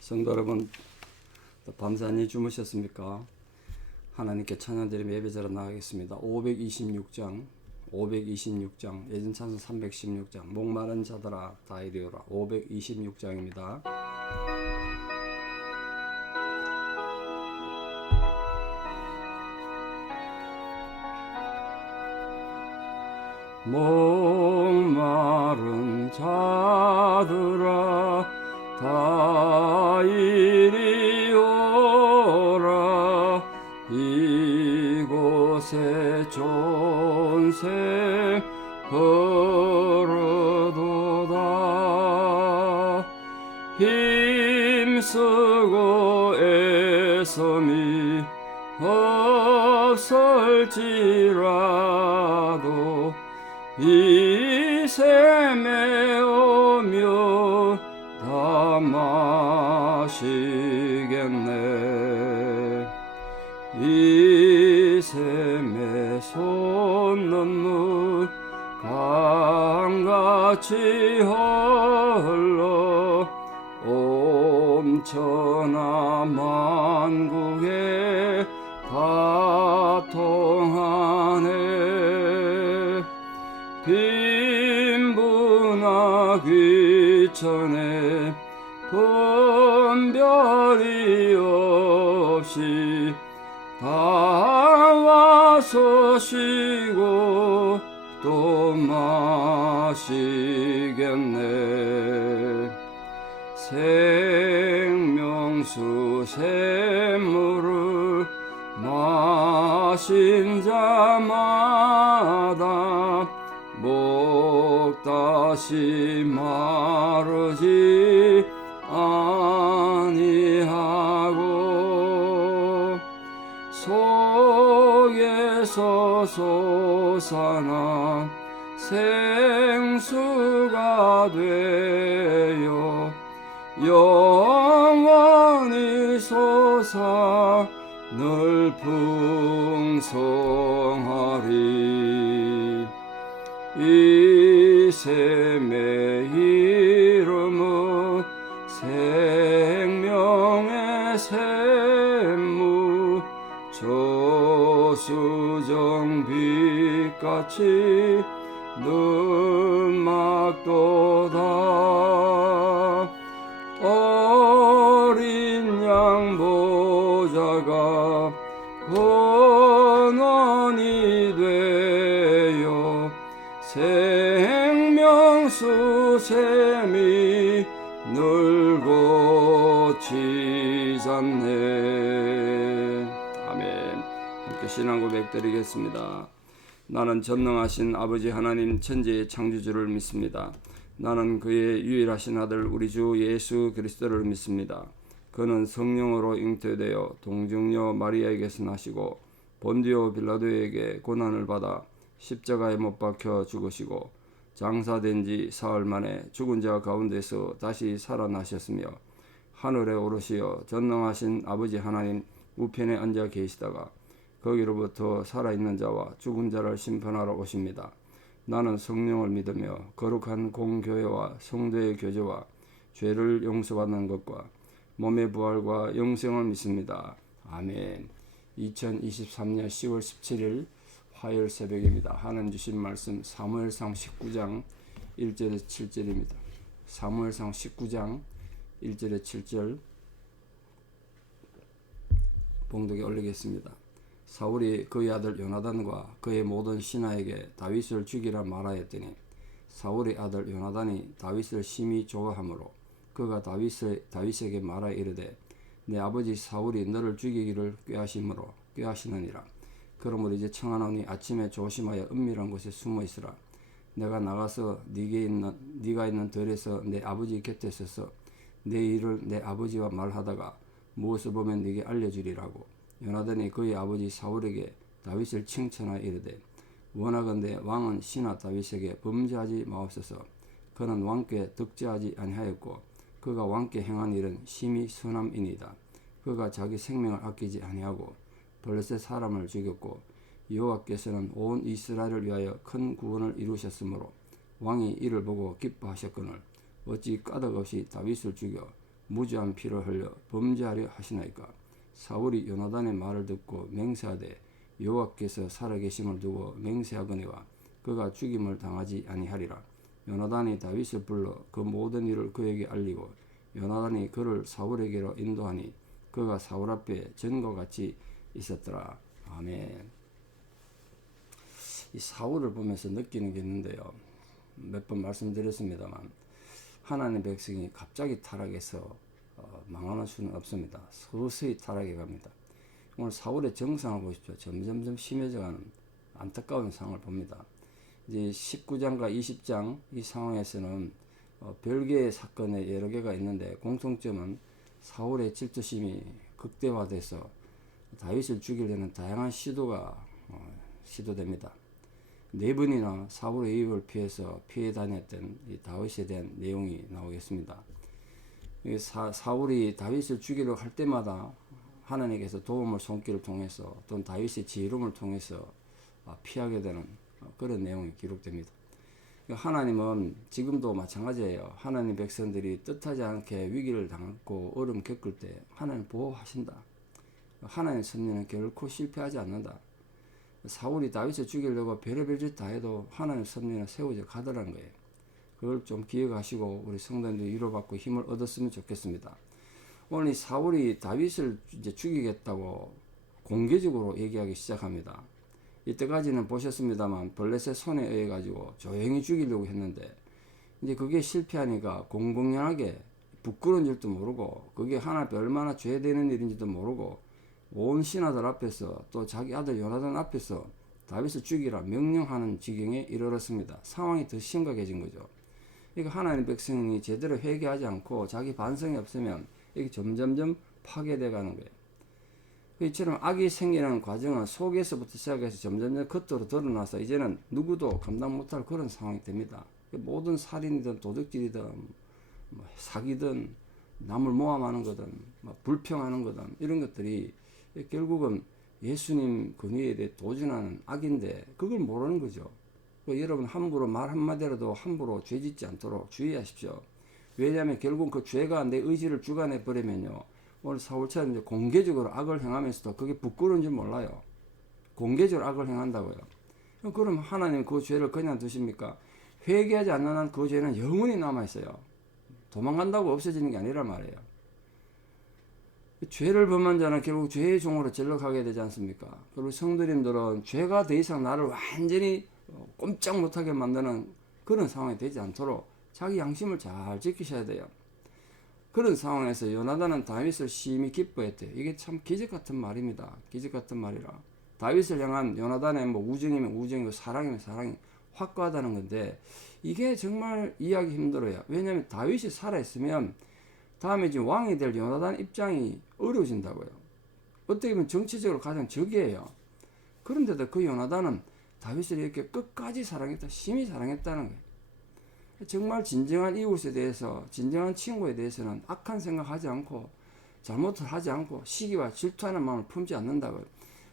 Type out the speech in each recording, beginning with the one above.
성도 여러분, 밤새니 주무셨습니까? 하나님께 찬양드리며 예배자로 나가겠습니다. 526장 예전 찬송 316장 목마른 자들아 다 이리오라. 526장입니다. 목마른 자들아 다 이리오라. 이곳에 존생 흐르도다. 힘쓰고 애섬이 없을지라도 이 샘에 오며 다 마시겠네. 이 샘에 솟는물 강같이 흘러 온천하 만국에 다 통하네. 빈부나 귀천에 분별이 없이 다 와서 쉬고 또 마시겠네. 생명수 샘물을 마신 자마다 목 다시 마르지 아니하고 속에서 솟아난 생수가 되어 영원히 솟아 늘 풍성하리. 이 샘의 이름은 생명의 샘물, 저수정 빛같이 늘 막도다. 어린 양 보좌가 근원이 되어 생명수 샘이 늘고 치솟네. 아멘. 함께 신앙 고백 드리겠습니다. 나는 전능하신 아버지 하나님 천지의 창조주를 믿습니다. 나는 그의 유일하신 아들 우리 주 예수 그리스도를 믿습니다. 그는 성령으로 잉태되어 동정녀 마리아에게서 나시고 본디오 빌라도에게 고난을 받아 십자가에 못 박혀 죽으시고 장사된 지 사흘 만에 죽은 자 가운데서 다시 살아나셨으며 하늘에 오르시어 전능하신 아버지 하나님 우편에 앉아 계시다가 거기로부터 살아있는 자와 죽은 자를 심판하러 오십니다. 나는 성령을 믿으며 거룩한 공교회와 성도의 교제와 죄를 용서받는 것과 몸의 부활과 영생을 믿습니다. 아멘. 2023년 10월 17일 화요일 새벽입니다. 하나님 주신 말씀 사무엘상 19장 1절에 7절입니다. 사무엘상 19장 1절에 7절 봉독에 올리겠습니다. 사울이 그의 아들 요나단과 그의 모든 신하에게 다윗을 죽이라 말하였더니 사울의 아들 요나단이 다윗을 심히 좋아하므로 그가 다윗에게 말하 이르되 내 아버지 사울이 너를 죽이기를 꾀하시느니라. 그러므로 이제 청하노니 아침에 조심하여 은밀한 곳에 숨어 있으라. 내가 나가서 네가 있는 들에서 내 아버지 곁에 서서 내 일을 내 아버지와 말하다가 무엇을 보면 네게 알려주리라고. 요나단이 그의 아버지 사울에게 다윗을 칭찬하여 이르되 원하건대 왕은 신하 다윗에게 범죄하지 마옵소서. 그는 왕께 득죄하지 아니하였고 그가 왕께 행한 일은 심히 선함이니이다. 그가 자기 생명을 아끼지 아니하고 블레셋 사람을 죽였고 여호와께서는 온 이스라엘을 위하여 큰 구원을 이루셨으므로 왕이 이를 보고 기뻐하셨거늘 어찌 까닭없이 다윗을 죽여 무지한 피를 흘려 범죄하려 하시나이까. 사울이 요나단의 말을 듣고 맹세하되 여호와께서 살아계심을 두고 맹세하거니와 그가 죽임을 당하지 아니하리라. 요나단이 다윗을 불러 그 모든 일을 그에게 알리고 요나단이 그를 사울에게로 인도하니 그가 사울 앞에 전과 같이 있었더라. 아멘. 이 사울을 보면서 느끼는 게 있는데요. 몇 번 말씀드렸습니다만 하나님의 백성이 갑자기 타락해서 망하는 수는 없습니다. 서서히 타락해 갑니다. 오늘 사울의 정상을 보십시오. 점점점 심해져가는 안타까운 상황을 봅니다. 이제 19장과 20장 이 상황에서는 별개의 사건에 여러 개가 있는데 공통점은 사울의 질투심이 극대화돼서 다윗을 죽이려는 다양한 시도가 시도됩니다. 4번이나 사울의 유입을 피해서 피해 다녔던 이 다윗에 대한 내용이 나오겠습니다. 사울이 다윗을 죽이려고 할 때마다 하나님께서 도움을 손길을 통해서 또는 다윗의 지혜로움을 통해서 피하게 되는 그런 내용이 기록됩니다. 하나님은 지금도 마찬가지예요. 하나님 백성들이 뜻하지 않게 위기를 당하고 어려움 겪을 때 하나님 보호하신다. 하나님의 섭리는 결코 실패하지 않는다. 사울이 다윗을 죽이려고 별의별 짓 다 해도 하나님의 섭리는 세워져 가더라는 거예요. 그걸 좀 기억하시고 우리 성도님들 위로받고 힘을 얻었으면 좋겠습니다. 오늘 이 사울이 다윗을 이제 죽이겠다고 공개적으로 얘기하기 시작합니다. 이때까지는 보셨습니다만 블레셋 손에 의해 가지고 조용히 죽이려고 했는데 이제 그게 실패하니까 공공연하게 부끄러운 줄도 모르고 그게 하나 앞에 얼마나 죄되는 일인지도 모르고 온 신하들 앞에서 또 자기 아들 요나단 앞에서 다윗을 죽이라 명령하는 지경에 이르렀습니다. 상황이 더 심각해진 거죠. 그러니까 하나님 백성이 제대로 회개하지 않고 자기 반성이 없으면 이게 점점점 파괴돼 가는 거예요. 이처럼 악이 생기는 과정은 속에서부터 시작해서 점점점 겉으로 드러나서 이제는 누구도 감당 못할 그런 상황이 됩니다. 모든 살인이든 도둑질이든 사기든 남을 모함하는 거든 불평하는 거든 이런 것들이 결국은 예수님 권위에 대해 도전하는 악인데 그걸 모르는 거죠. 여러분 함부로 말 한마디라도 함부로 죄짓지 않도록 주의하십시오. 왜냐하면 결국 그 죄가 내 의지를 주관해 버리면요. 오늘 사울처럼 이제 공개적으로 악을 행하면서도 그게 부끄러운 줄 몰라요. 공개적으로 악을 행한다고요. 그럼 하나님 그 죄를 그냥 두십니까? 회개하지 않는 한 그 죄는 영원히 남아있어요. 도망간다고 없어지는 게 아니란 말이에요. 죄를 범한 자는 결국 죄의 종으로 전락하게 되지 않습니까? 그리고 성도님들은 죄가 더 이상 나를 완전히 꼼짝 못하게 만드는 그런 상황이 되지 않도록 자기 양심을 잘 지키셔야 돼요. 그런 상황에서 요나단은 다윗을 심히 기뻐했대요. 이게 참 기적 같은 말입니다. 기적 같은 말이라. 다윗을 향한 요나단의 우정이면 우정이고 사랑이면 사랑이 확고하다는 건데 이게 정말 이해하기 힘들어요. 왜냐하면 다윗이 살아있으면 다음에 지금 왕이 될 요나단 입장이 어려워진다고요. 어떻게 보면 정치적으로 가장 적이에요. 그런데도 그 요나단은 다윗을 이렇게 끝까지 사랑했다, 심히 사랑했다는 거예요. 정말 진정한 이웃에 대해서, 진정한 친구에 대해서는 악한 생각하지 않고 잘못을 하지 않고 시기와 질투하는 마음을 품지 않는다고요.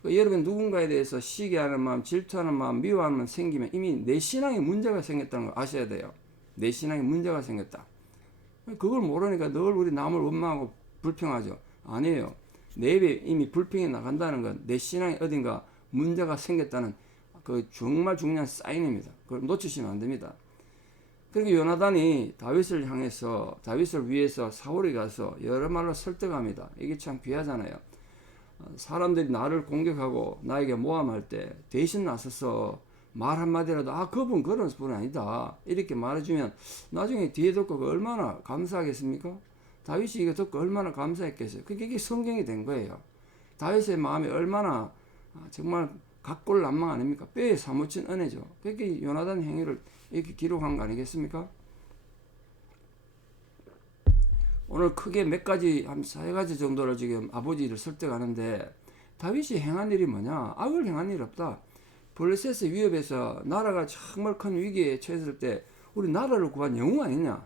여러분 누군가에 대해서 시기하는 마음, 질투하는 마음, 미워하는 마음 생기면 이미 내 신앙에 문제가 생겼다는 걸 아셔야 돼요. 내 신앙에 문제가 생겼다. 그걸 모르니까 늘 우리 남을 원망하고 불평하죠. 아니에요. 내 입에 이미 불평이 나간다는 건 내 신앙에 어딘가 문제가 생겼다는 그 정말 중요한 사인입니다. 그걸 놓치시면 안 됩니다. 그리고 요나단이 다윗을 향해서 다윗을 위해서 사울에 가서 여러 말로 설득합니다. 이게 참 귀하잖아요. 사람들이 나를 공격하고 나에게 모함할 때 대신 나서서 말 한마디라도 그분 그런 분 아니다 이렇게 말해주면 나중에 뒤에 듣고 얼마나 감사하겠습니까? 다윗이 이거 듣고 얼마나 감사했겠어요. 그게 성경이 된 거예요. 다윗의 마음이 얼마나 정말 각골난망 아닙니까? 뼈에 사무친 은혜죠. 그게 요나단 행위를 이렇게 기록한 거 아니겠습니까? 오늘 크게 몇 가지, 한 4가지 정도를 지금 아버지를 설득하는데 다윗이 행한 일이 뭐냐? 악을 행한 일 없다. 블레셋의 위협에서 나라가 정말 큰 위기에 처했을 때 우리 나라를 구한 영웅 아니냐?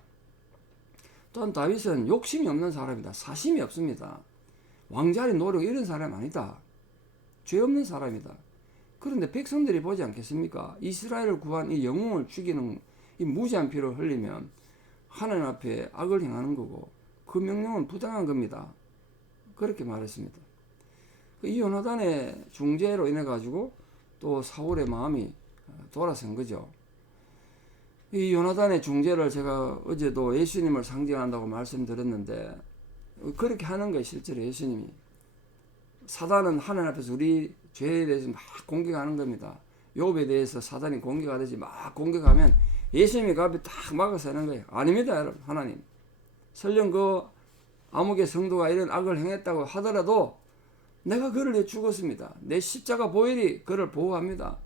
또한 다윗은 욕심이 없는 사람이다. 사심이 없습니다. 왕자리 노력 이런 사람 아니다. 죄 없는 사람이다. 그런데 백성들이 보지 않겠습니까? 이스라엘을 구한 이 영웅을 죽이는 이 무지한 피를 흘리면 하나님 앞에 악을 행하는 거고 그 명령은 부당한 겁니다. 그렇게 말했습니다. 이 요나단의 중재로 인해 가지고 또 사울의 마음이 돌아선 거죠. 이 요나단의 중재를 제가 어제도 예수님을 상징한다고 말씀드렸는데 그렇게 하는 거예요. 실제로 예수님이. 사단은 하나님 앞에서 우리 죄에 대해서 막 공격하는 겁니다. 욥에 대해서 사단이 공격하듯이 막 공격하면 예수님이 그 앞에 딱 막아서는 거예요. 아닙니다, 여러분. 하나님. 설령 그 아무개 성도가 이런 악을 행했다고 하더라도 내가 그를 위해 죽었습니다. 내 십자가 보혈이 그를 보호합니다.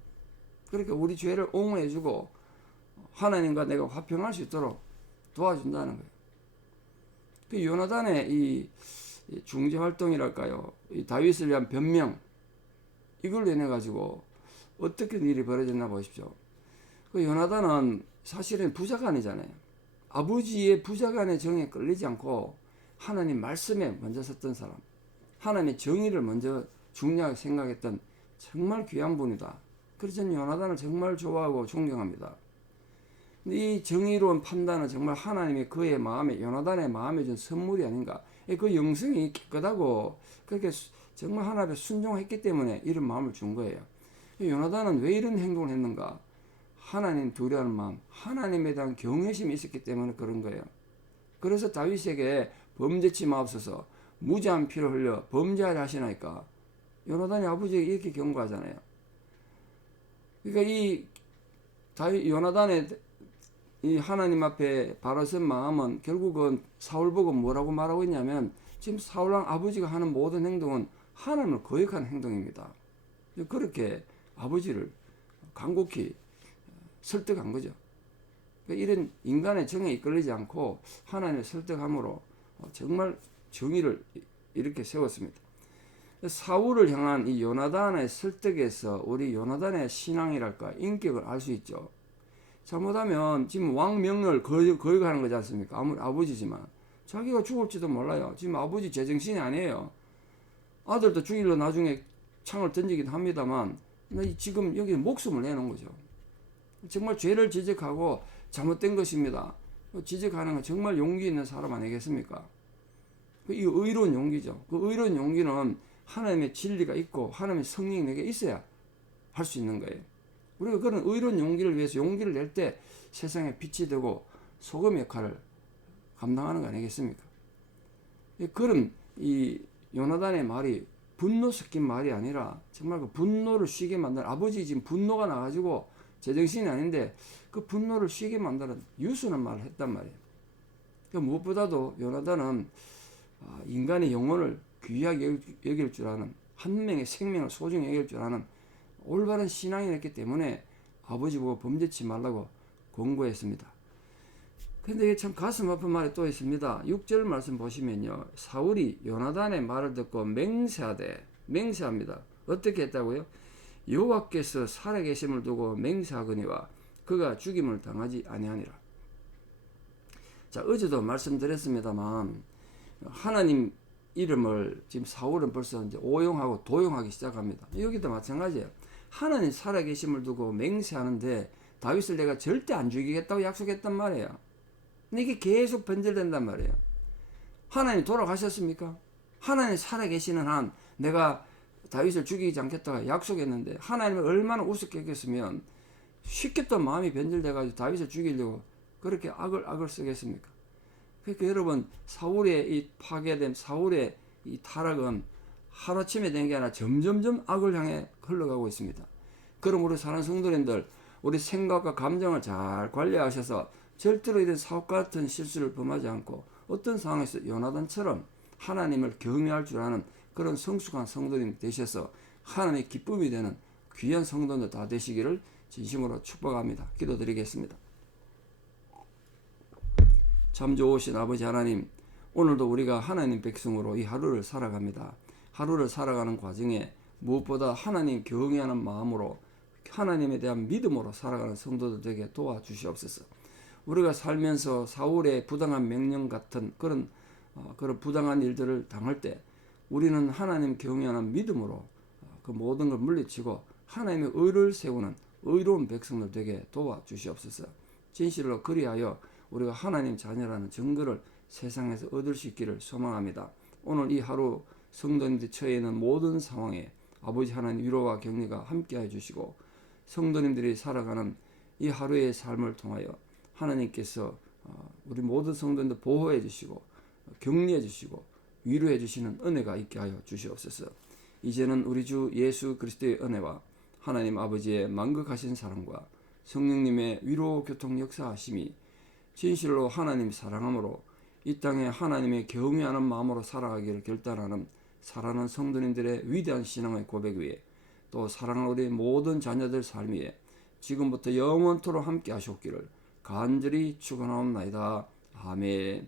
그렇게 우리 죄를 옹호해주고 하나님과 내가 화평할 수 있도록 도와준다는 거예요. 그 요나단의 이 중재 활동이랄까요, 이 다윗을 위한 변명, 이걸 인해 가지고 어떻게 일이 벌어졌나 보십시오. 그 요나단은 사실은 부자간이잖아요. 아버지의 부자간의 정에 끌리지 않고 하나님 말씀에 먼저 섰던 사람, 하나님의 정의를 먼저 중요하게 생각했던 정말 귀한 분이다. 그래서 저는 요나단을 정말 좋아하고 존경합니다. 이 정의로운 판단은 정말 하나님이 그의 마음에, 요나단의 마음에 준 선물이 아닌가. 그 영성이 깨끗하고 그렇게 정말 하나님 앞에 순종했기 때문에 이런 마음을 준 거예요. 요나단은 왜 이런 행동을 했는가? 하나님 두려워하는 마음, 하나님에 대한 경외심이 있었기 때문에 그런 거예요. 그래서 다윗에게 범죄치 마옵소서, 무죄한 피를 흘려 범죄하게 하시나이까. 요나단이 아버지에게 이렇게 경고하잖아요. 그러니까 이 다윗 요나단의 이 하나님 앞에 바로 선 마음은 결국은 사울 보고 뭐라고 말하고 있냐면 지금 사울왕 아버지가 하는 모든 행동은 하나님을 거역하는 행동입니다. 그렇게 아버지를 간곡히 설득한 거죠. 이런 인간의 정에 이끌리지 않고 하나님을 설득함으로 정말 정의를 이렇게 세웠습니다. 사울을 향한 이 요나단의 설득에서 우리 요나단의 신앙이랄까 인격을 알 수 있죠. 잘못하면 지금 왕 명령을 거역하는 거지 않습니까? 아무리 아버지지만 자기가 죽을지도 몰라요. 지금 아버지 제정신이 아니에요. 아들도 죽이려 나중에 창을 던지긴 합니다만 지금 여기 목숨을 내놓은 거죠. 정말 죄를 지적하고 잘못된 것입니다. 지적하는 건 정말 용기 있는 사람 아니겠습니까? 이 의로운 용기죠. 그 의로운 용기는 하나님의 진리가 있고 하나님의 성령이 내게 있어야 할 수 있는 거예요. 우리가 그런 의로운 용기를 위해서 용기를 낼 때 세상에 빛이 되고 소금 역할을 감당하는 거 아니겠습니까? 그런 이 요나단의 말이 분노 섞인 말이 아니라 정말 그 분노를 쉬게 만드는, 아버지 지금 분노가 나가지고 제정신이 아닌데 그 분노를 쉬게 만드는 유순한 말을 했단 말이에요. 그러니까 무엇보다도 요나단은 인간의 영혼을 귀하게 여길 줄 아는, 한 명의 생명을 소중히 여길 줄 아는 올바른 신앙이었기 때문에 아버지 보고 범죄치 말라고 권고했습니다. 근데 이게 참 가슴 아픈 말이 또 있습니다. 6절 말씀 보시면요, 사울이 요나단의 말을 듣고 맹세합니다. 어떻게 했다고요? 여호와께서 살아계심을 두고 맹세하거니와 그가 죽임을 당하지 아니하니라. 자, 어제도 말씀드렸습니다만 하나님 이름을 지금 사울은 벌써 이제 오용하고 도용하기 시작합니다. 여기도 마찬가지예요. 하나님 살아계심을 두고 맹세하는데 다윗을 내가 절대 안 죽이겠다고 약속했단 말이에요. 근데 이게 계속 변절된단 말이에요. 하나님 돌아가셨습니까? 하나님 살아계시는 한 내가 다윗을 죽이지 않겠다고 약속했는데 하나님을 얼마나 우습게 했겠으면 쉽게 또 마음이 변질돼가지고 다윗을 죽이려고 그렇게 악을 쓰겠습니까? 그러니까 여러분, 사울의 이 파괴됨, 사울의 이 타락은 하루아침에 된 게 아니라 점점점 악을 향해 흘러가고 있습니다. 그럼 우리 사랑하는 성도님들, 우리 생각과 감정을 잘 관리하셔서 절대로 이런 사울 같은 실수를 범하지 않고 어떤 상황에서 요나단처럼 하나님을 경외할 줄 아는 그런 성숙한 성도님 되셔서 하나님의 기쁨이 되는 귀한 성도들 다 되시기를 진심으로 축복합니다. 기도드리겠습니다. 참 좋으신 아버지 하나님, 오늘도 우리가 하나님 백성으로 이 하루를 살아갑니다. 하루를 살아가는 과정에 무엇보다 하나님 경외하는 마음으로 하나님에 대한 믿음으로 살아가는 성도들 되게 도와주시옵소서. 우리가 살면서 사울의 부당한 명령 같은 그런 부당한 일들을 당할 때 우리는 하나님 경외하는 믿음으로 그 모든 걸 물리치고 하나님의 의를 세우는 의로운 백성들 되게 도와주시옵소서. 진실로 그리하여 우리가 하나님 자녀라는 증거를 세상에서 얻을 수 있기를 소망합니다. 오늘 이 하루 성도님들 처해 있는 모든 상황에 아버지 하나님 위로와 격려가 함께해 주시고, 성도님들이 살아가는 이 하루의 삶을 통하여 하나님께서 우리 모든 성도님들 보호해 주시고 격려해 주시고 위로해 주시는 은혜가 있게 하여 주시옵소서. 이제는 우리 주 예수 그리스도의 은혜와 하나님 아버지의 만극하신 사랑과 성령님의 위로 교통 역사하심이 진실로 하나님 사랑함으로 이 땅에 하나님의 경외하는 마음으로 살아가기를 결단하는 사랑하는 성도님들의 위대한 신앙의 고백 위에, 또 사랑하는 우리 모든 자녀들 삶 위에 지금부터 영원토록 함께 하시옵기를 간절히 축원하옵나이다. 아멘.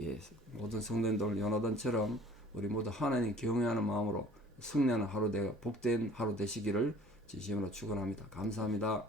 예, 모든 성도님들 요나단처럼 우리 모두 하나님 경외하는 마음으로 승리하는 하루 되어 복된 하루 되시기를 진심으로 축원합니다. 감사합니다.